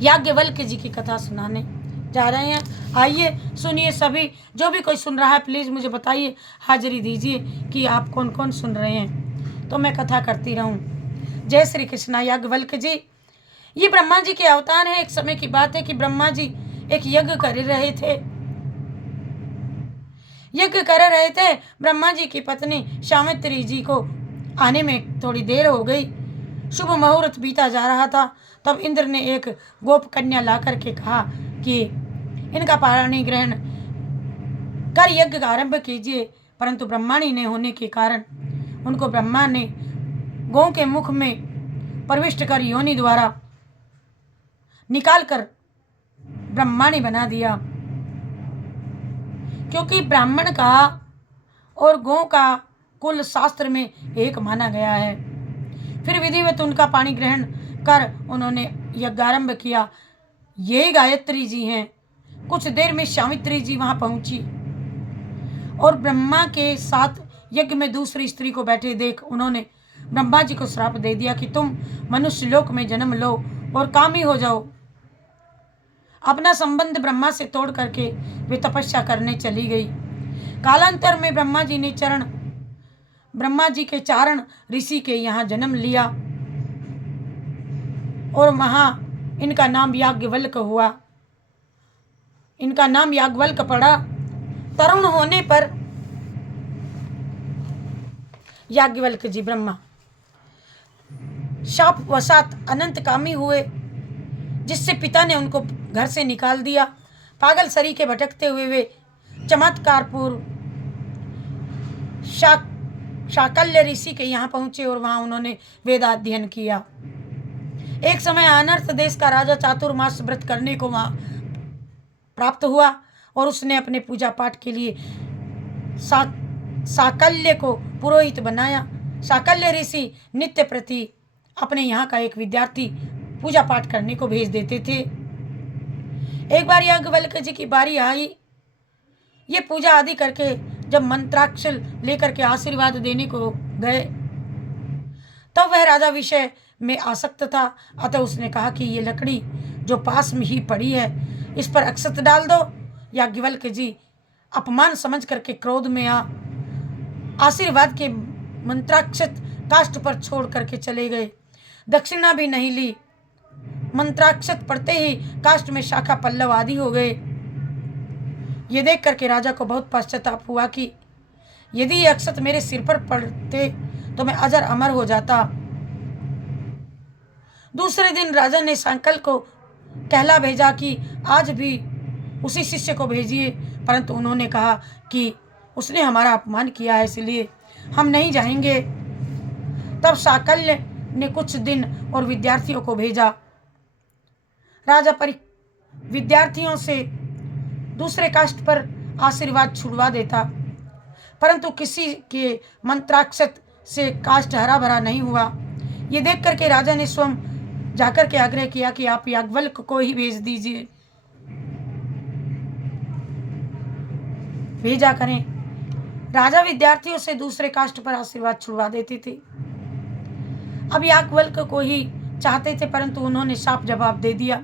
याज्ञवल्क्य जी की कथा सुनाने जा रहे हैं। आइए सुनिए, सभी जो भी कोई सुन रहा है प्लीज़ मुझे बताइए, हाजिरी दीजिए कि आप कौन कौन सुन रहे हैं, तो मैं कथा करती रहूं। जय श्री कृष्णा। याज्ञवल्क्य जी ये ब्रह्मा जी के अवतार हैं। एक समय की बात है कि ब्रह्मा जी एक यज्ञ कर रहे थे। ब्रह्मा जी की पत्नी सावित्री जी को आने में थोड़ी देर हो गई। शुभ मुहूर्त बीता जा रहा था। तब इंद्र ने एक गोप कन्या ला करके कहा कि इनका पाणी ग्रहण कर यज्ञ का आरंभ कीजिए। परंतु ब्रह्माणी ने होने के कारण उनको ब्रह्मा ने गौ के मुख में प्रविष्ट कर योनि द्वारा निकाल कर ब्रह्माणी बना दिया, क्योंकि ब्राह्मण का और गौ का कुल शास्त्र में एक माना गया है। फिर विधिवत उनका पाणी ग्रहण कर उन्होंने यज्ञारंभ किया। यही गायत्री जी हैं। कुछ देर में सावित्री जी वहां पहुंची और ब्रह्मा के साथ यज्ञ में दूसरी स्त्री को बैठे देख उन्होंने ब्रह्मा जी को श्राप दे दिया कि तुम मनुष्य लोक में जन्म लो और कामी हो जाओ। अपना संबंध ब्रह्मा से तोड़ करके वे तपस्या करने चली गई। कालांतर में ब्रह्मा जी के चारण ऋषि के यहाँ जन्म लिया और वहां इनका नाम याज्ञवल्क हुआ। इनका नाम याज्ञवल्क पड़ा। तरुण होने पर याज्ञवल्क जी ब्रह्मा शाप वशात अनंत कामी हुए, जिससे पिता ने उनको घर से निकाल दिया। पागल सरी के भटकते हुए वे चमत्कार पूर्व शाकल्य ऋषि के यहाँ पहुंचे और वहां उन्होंने वेदाध्ययन किया। एक समय अनर्थ देश का राजा चातुर्मास व्रत करने को वहां प्राप्त हुआ और उसने अपने पूजा पाठ के लिए साकल्य को पुरोहित बनाया। साकल्य ऋषि नित्य प्रति अपने यहाँ का एक विद्यार्थी पूजा पाठ करने को भेज देते थे। एक बार याज्ञवल्क्य जी की बारी आई। ये पूजा आदि करके जब मंत्राक्षर लेकर के आशीर्वाद देने को गए तब वह राजा विषय में आसक्त था। अतः उसने कहा कि ये लकड़ी जो पास में ही पड़ी है इस पर अक्षत डाल दो। याज्ञवल्क्य जी अपमान समझ करके क्रोध में आशीर्वाद के मंत्राक्षत काष्ठ पर छोड़ करके चले गए। दक्षिणा भी नहीं ली। मंत्राक्षत पढ़ते ही काष्ठ में शाखा पल्लव आदि हो गए। ये देख करके राजा को बहुत पश्चाताप हुआ कि यदि ये अक्षत मेरे सिर पर पड़ते तो मैं अजर अमर हो जाता। दूसरे दिन राजा ने सांकल को कहला भेजा कि आज भी उसी शिष्य को भेजिए, परंतु उन्होंने कहा कि उसने हमारा अपमान किया है इसलिए हम नहीं जाएंगे। तब साकल्य ने कुछ दिन और विद्यार्थियों को भेजा। राजा विद्यार्थियों से दूसरे काष्ठ पर आशीर्वाद छुड़वा देता, परंतु किसी के मंत्राक्षत से काष्ठ हरा भरा नहीं हुआ। ये देख करके राजा ने स्वयं जाकर के आग्रह किया कि आप याज्ञवल्क्य को ही भेज दीजिए, भेजा करें। राजा विद्यार्थियों से दूसरे काष्ठ पर आशीर्वाद छुड़वा देते थे। अब याज्ञवल्क्य को ही चाहते थे, परंतु उन्होंने साफ जवाब दे दिया।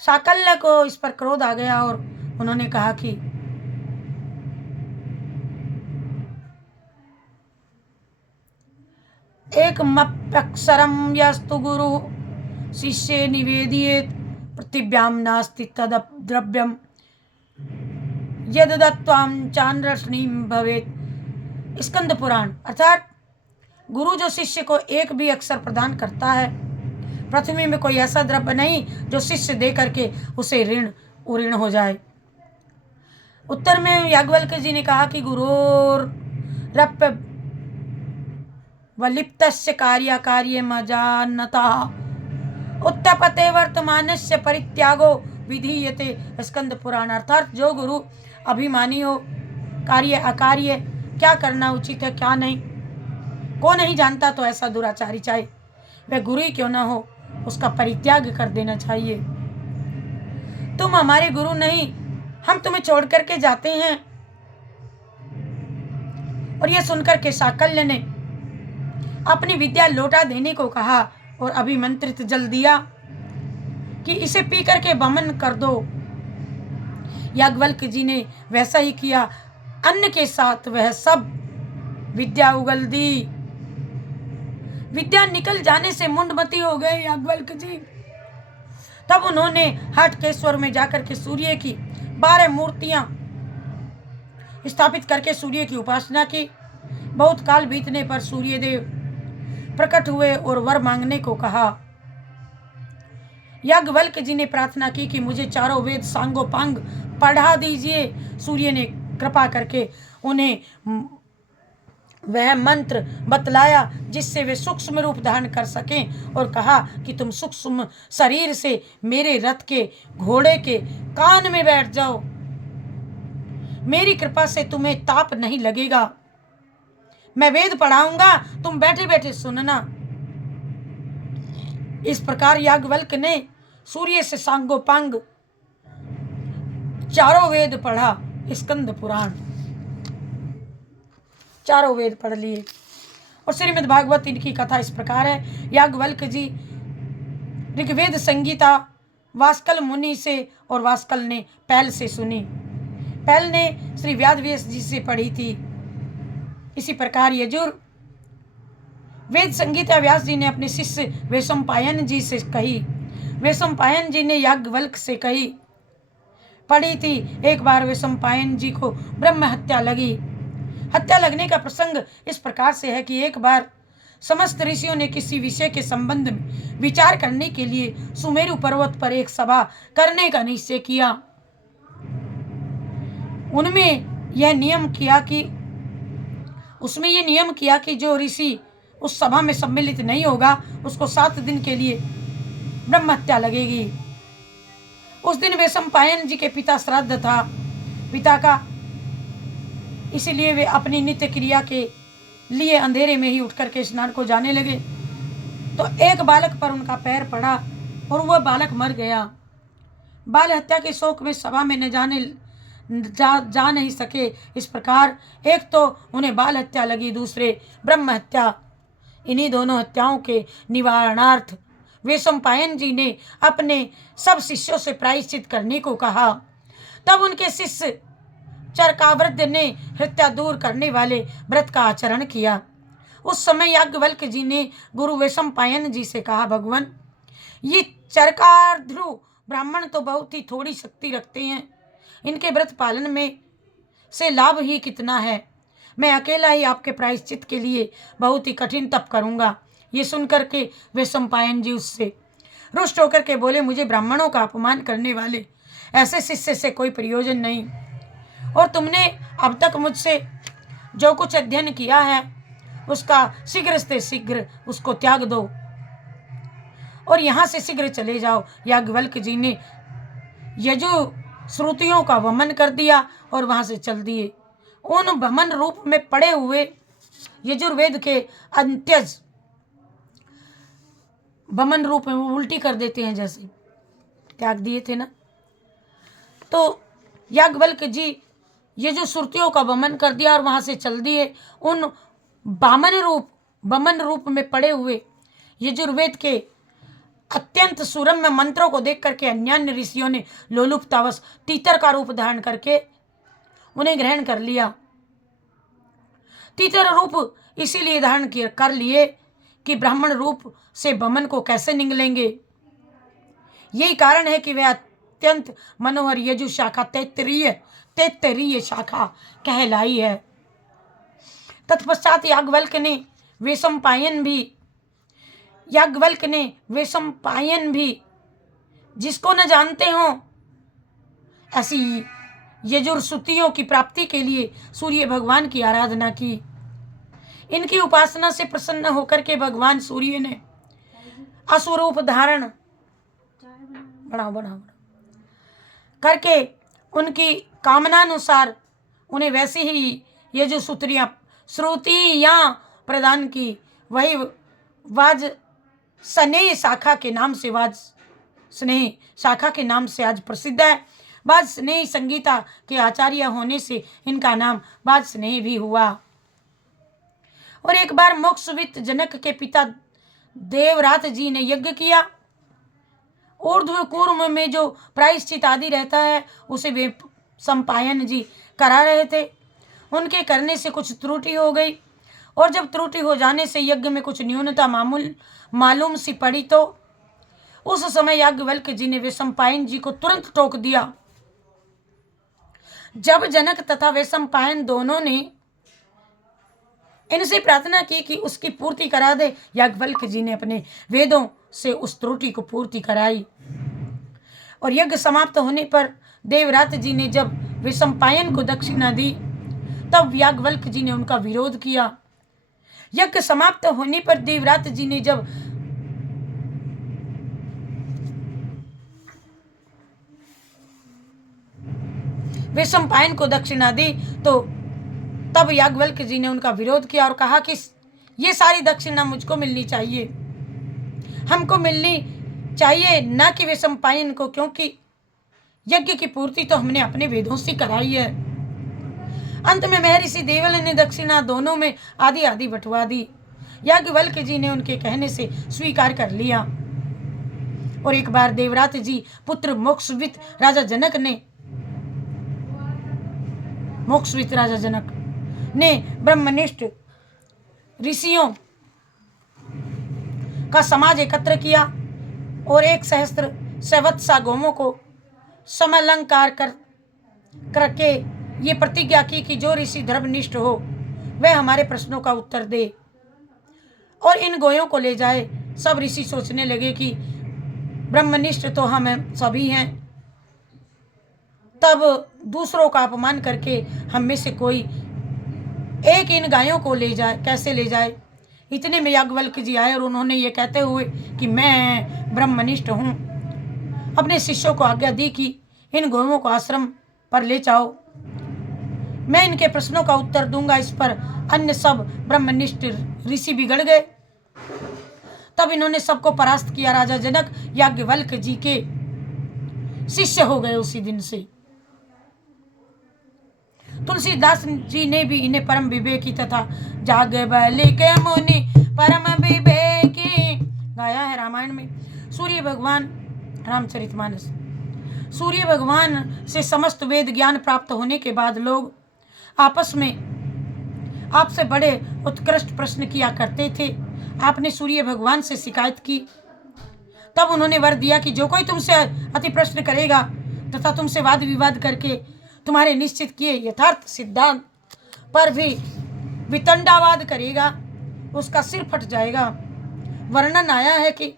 साकल्य को इस पर क्रोध आ गया और उन्होंने कहा कि एकमप्यक्षरं यस्तु गुरु शिष्ये निवेदयेत् पृथिव्यां नास्ति तद्द्रव्यं यद दत्त्वां चान्रश्नीं भवेत्। स्कंद पुराण। अर्थात गुरु जो शिष्य को एक भी अक्षर प्रदान करता है, पृथ्वी में कोई ऐसा द्रव्य नहीं जो शिष्य दे करके उसे ऋण हो जाए। उत्तर में याज्ञवल्क्य जी ने कहा कि गुरोरप्य वलिप्तस्य कार्य मजानता उत्तपते वर्तमानस्य परित्यागो विधीयते। स्कंद पुराण। अर्थात जो गुरु अभिमानी हो, कार्य अकार्य, क्या करना उचित है क्या नहीं को नहीं जानता, तो ऐसा दुराचारी चाहे वह गुरु ही क्यों ना हो उसका परित्याग कर देना चाहिए। तुम हमारे गुरु नहीं, हम तुम्हें छोड़ करके जाते हैं। और यह सुनकर के साकल्य ने अपनी विद्या लौटा देने को कहा और अभिमंत्रित जल दिया। कि इसे पी करके वमन कर दो। याज्ञवल्क्य जी ने वैसा ही किया। अन्न के साथ वह सब विद्या उगल दी। विद्या निकल जाने से मुंडमती हो गए याज्ञवल्क्य जी। तब उन्होंने हटकेश्वर में जाकर के सूर्य की 12 मूर्तियां स्थापित करके सूर्य की उपासना की। बहुत काल बीतने पर सूर्य देव प्रकट हुए और वर मांगने को कहा। याज्ञवल्क्य जी ने प्रार्थना की कि मुझे चारों वेद सांगोपांग पढ़ा दीजिए। सूर्य ने कृपा करके उन्हें वह मंत्र बतलाया जिससे वे सूक्ष्म रूप धारण कर सकें, और कहा कि तुम सूक्ष्म शरीर से मेरे रथ के घोड़े के कान में बैठ जाओ। मेरी कृपा से तुम्हें ताप नहीं लगेगा। मैं वेद पढ़ाऊंगा, तुम बैठे बैठे सुनना। इस प्रकार याज्ञवल्क्य ने सूर्य से सांगोपांग चारों वेद पढ़ा। स्कंद पुराण चारों वेद पढ़ लिए। और श्रीमद् भागवत इनकी कथा इस प्रकार है। याज्ञवल्क्य जी ऋग्वेद संगीता वास्कल मुनि से और वास्कल ने पहल से सुनी। पहल ने श्री व्यासदेव जी से पढ़ी थी। इसी प्रकार यजुर वेद संगीता व्यास जी ने अपने शिष्य वैशंपायन जी से कही। वैशंपायन जी ने याज्ञवल्क्य से कही पढ़ी थी। एक बार वैशंपायन जी को ब्रह्म हत्या लगी। हत्या लगने का प्रसंग इस प्रकार से है कि एक बार समस्त ऋषियों ने किसी विषय के संबंध में विचार करने के लिए सुमेरु पर्वत पर एक सभा करने का निश्चय किया। उसमें यह नियम किया कि जो ऋषि उस सभा में सम्मिलित नहीं होगा उसको 7 दिन के लिए ब्रह्म हत्या लगेगी। उस दिन वैशंपायन जी के पिता श्राद्ध था पिता का, इसीलिए वे अपनी नित्य क्रिया के लिए अंधेरे में ही उठ करके स्नान को जाने लगे। तो एक बालक पर उनका पैर पड़ा और वह बालक मर गया। बाल हत्या के शोक में सभा में जा नहीं सके। इस प्रकार एक तो उन्हें बाल हत्या लगी, दूसरे ब्रह्म हत्या। इन्हीं दोनों हत्याओं के निवारणार्थ वैशंपायन जी ने अपने सब शिष्यों से प्रायश्चित करने को कहा। तब उनके शिष्य चरकावृद्ध ने हत्या दूर करने वाले व्रत का आचरण किया। उस समय याज्ञवल्क्य जी ने गुरु वैशंपायन जी से कहा, भगवान, ये चरकार्ध्रु ब्राह्मण तो बहुत ही थोड़ी शक्ति रखते हैं। इनके व्रत पालन में से लाभ ही कितना है। मैं अकेला ही आपके प्रायश्चित के लिए बहुत ही कठिन तप करूंगा। ये सुनकर के वैशंपायन जी उससे रुष्ट होकर के बोले, मुझे ब्राह्मणों का अपमान करने वाले ऐसे शिष्य से कोई प्रयोजन नहीं, और तुमने अब तक मुझसे जो कुछ अध्ययन किया है उसका शीघ्र से शीघ्र उसको त्याग दो और यहाँ से शीघ्र चले जाओ। याज्ञवल्क्य जी ने यजु श्रुतियों का वमन कर दिया और वहाँ से चल दिए। उन वमन रूप में पड़े हुए यजुर्वेद के अंत्यज वमन रूप में उल्टी कर देते हैं, जैसे त्याग दिए थे ना। तो याज्ञवल्क्य जी यजु श्रुतियों का वमन कर दिया और वहाँ से चल दिए। उन वमन रूप में पड़े हुए यजुर्वेद के अत्यंत सुरम्य मंत्रों को देख करके अन्यान्य ऋषियों ने लोलुपतावश तीतर का रूप धारण करके उन्हें ग्रहण कर लिया। तीतर रूप इसीलिए धारण कर लिए कि ब्राह्मण रूप से वमन को कैसे निगलेंगे। यही कारण है कि वह अत्यंत मनोहर यजु शाखा तैत्तरीय शाखा कहलाई है। तत्पश्चात याज्ञवल्क्य ने वैशंपायन भी जिसको न जानते हो ऐसी यजुर्श्रुतियों की प्राप्ति के लिए सूर्य भगवान की आराधना की। इनकी उपासना से प्रसन्न होकर के भगवान सूर्य ने असुरूप धारण बढ़ाओ करके उनकी कामनानुसार उन्हें वैसे ही श्रुतियाँ प्रदान की। वही वाज स्नेह शाखा के नाम से आज प्रसिद्ध है। वाज स्नेह संगीता के आचार्य होने से इनका नाम वाज स्नेह भी हुआ। और एक बार मोक्षवित्त जनक के पिता देवरात जी ने यज्ञ किया। ऊर्ध्व कूर्म में जो प्रायश्चित आदि रहता है उसे वे सम्पायन जी करा रहे थे। उनके करने से कुछ त्रुटि हो गई, और जब त्रुटि हो जाने से यज्ञ में कुछ न्यूनता मालूम सी पड़ी, तो उस समय याज्ञवल्क्य जी ने वैशंपायन जी को तुरंत टोक दिया। जब जनक तथा वैशंपायन दोनों ने इनसे प्रार्थना की कि उसकी पूर्ति करा दे, याज्ञवल्क्य जी ने अपने वेदों से उस त्रुटि को पूर्ति कराई। और यज्ञ समाप्त होने पर देवव्रत जी ने जब वैशंपायन को दक्षिणा दी, तब याज्ञवल्क्य जी ने उनका विरोध किया। यज्ञ समाप्त होने पर देवव्रत जी ने जब वैशंपायन को दक्षिणा दी, तो तब याज्ञवल्क्य जी ने उनका विरोध किया और कहा कि ये सारी दक्षिणा मुझको मिलनी चाहिए, हमको मिलनी चाहिए, न कि वैशंपायन को, क्योंकि यज्ञ की पूर्ति तो हमने अपने वेदों से कराई है। अंत में महर्षि देवल ने दक्षिणा दोनों में आधी आधी बंटवा दी। याज्ञवल्क्य जी ने उनके कहने से स्वीकार कर लिया। और एक बार देवव्रत जी पुत्र मोक्षवित राजा जनक ने ब्रह्मनिष्ठ ऋषियों का समाज एकत्र किया और 1,000 सवत्सा गोमों को समलंकार करके ये प्रतिज्ञा की कि जो ऋषि धर्मनिष्ठ हो वह हमारे प्रश्नों का उत्तर दे और इन गोयों को ले जाए। सब ऋषि सोचने लगे कि ब्रह्मनिष्ठ तो हम सभी हैं, तब दूसरों का अपमान करके हम में से कोई एक इन गायों को ले जाए, कैसे ले जाए। इतने में याज्ञवल्क्य जी आए और उन्होंने ये कहते हुए कि मैं ब्रह्मनिष्ठ हूँ, अपने शिष्यों को आज्ञा दी कि इन गोयों को आश्रम पर ले जाओ, मैं इनके प्रश्नों का उत्तर दूंगा। इस पर अन्य सब ब्रह्मनिष्ठ ऋषि बिगड़ गए। तब इन्होंने सबको परास्त किया। राजा जनक याज्ञवल्क्य जी के शिष्य हो गए उसी दिन से। तुलसीदास जी ने भी इन्हें परम विवेकी तथा याज्ञवल्क्य के मुनि परम विवेकी गाया है रामायण में। सूर्य भगवान, रामचरितमानस। सूर्य भगवान से समस्त वेद ज्ञान प्राप्त होने के बाद लोग आपस में आपसे बड़े उत्कृष्ट प्रश्न किया करते थे। आपने सूर्य भगवान से शिकायत की, तब उन्होंने वर दिया कि जो कोई तुमसे अति प्रश्न करेगा तथा तुमसे वाद विवाद करके तुम्हारे निश्चित किए यथार्थ सिद्धांत पर भी वितंडावाद करेगा, उसका सिर फट जाएगा। वर्णन आया है कि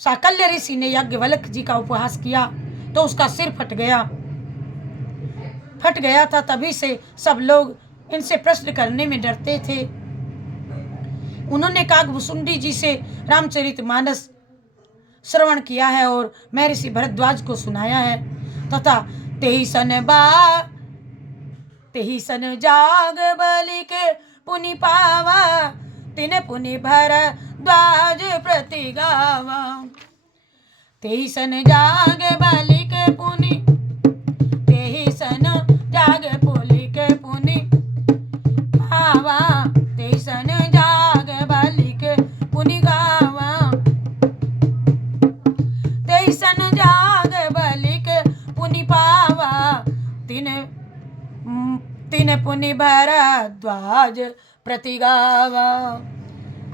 शाकल्य ऋषि ने याज्ञवल्क्य जी का उपहास किया तो उसका सिर फट गया था। तभी से सब लोग इनसे प्रश्न करने में डरते थे। उन्होंने काकभुसुंडी जी से रामचरितमानस श्रवण किया है और महर्षि भरद्वाज को सुनाया है तथा तेहि सन जाग बलि के पुनि पावा, तिन पुनि भरद्वाज प्रति गावा। तेहि सन जाग बलि के पुनि, तेहि सन जाग पुलि के पुनि पावा, तेहि सन जाग बलि के पुनि गावा। तेहि सन जाग बलि के पुनि पावा, तिन पुनि भरद्वाज प्रति गावा।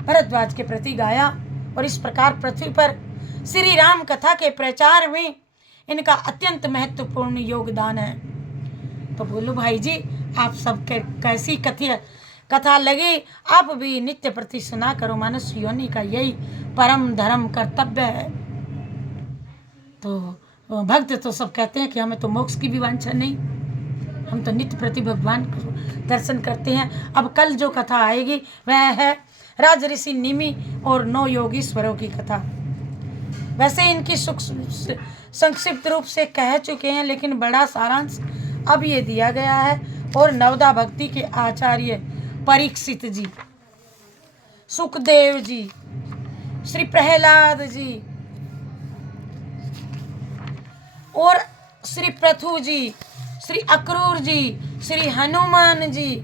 भरद्वाज के प्रति गाया। और इस प्रकार पृथ्वी पर श्री राम कथा के प्रचार में इनका अत्यंत महत्वपूर्ण योगदान है। तो बोलो भाई जी, आप सबके कैसी कथा लगी? आप भी नित्य प्रति सुना करो। मनुष्य योनि का यही परम धर्म कर्तव्य है। तो भक्त तो सब कहते हैं कि हमें तो मोक्ष की भी वांछा नहीं, हम तो नित्य प्रति भगवान को दर्शन करते हैं। अब कल जो कथा आएगी वह है राज ऋषि निमि और 9 योगीश्वरों की कथा। वैसे इनकी संक्षिप्त रूप से कह चुके हैं, लेकिन बड़ा सारांश अब ये दिया गया है। और नवदा भक्ति के आचार्य परीक्षित जी, सुखदेव जी, श्री प्रहलाद जी और श्री पृथु जी, श्री अक्रूर जी, श्री हनुमान जी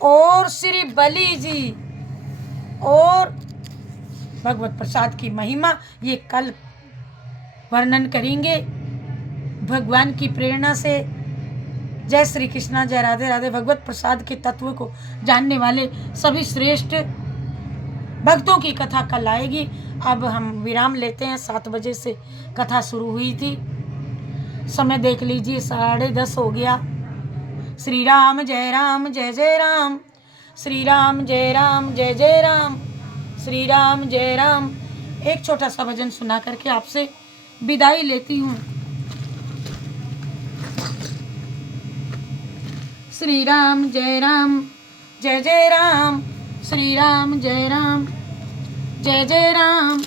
और श्री बलि जी और भगवत प्रसाद की महिमा ये कल वर्णन करेंगे भगवान की प्रेरणा से। जय श्री कृष्णा, जय राधे राधे। भगवत प्रसाद के तत्व को जानने वाले सभी श्रेष्ठ भक्तों की कथा कल आएगी। अब हम विराम लेते हैं। 7 बजे से कथा शुरू हुई थी। समय देख लीजिए 10:30 हो गया। श्री राम जय राम जय जय राम, श्री राम जय राम जय जय राम, श्री राम जय राम। एक छोटा सा भजन सुना करके आपसे विदाई लेती हूँ। श्री राम जय राम जय जय राम, श्री राम जय राम जय जय राम,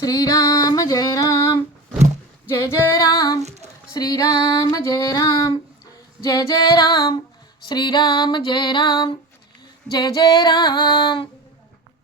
श्री राम जय राम जय जय राम, श्री राम जय राम जय जय राम, श्री राम जय राम जय जय राम।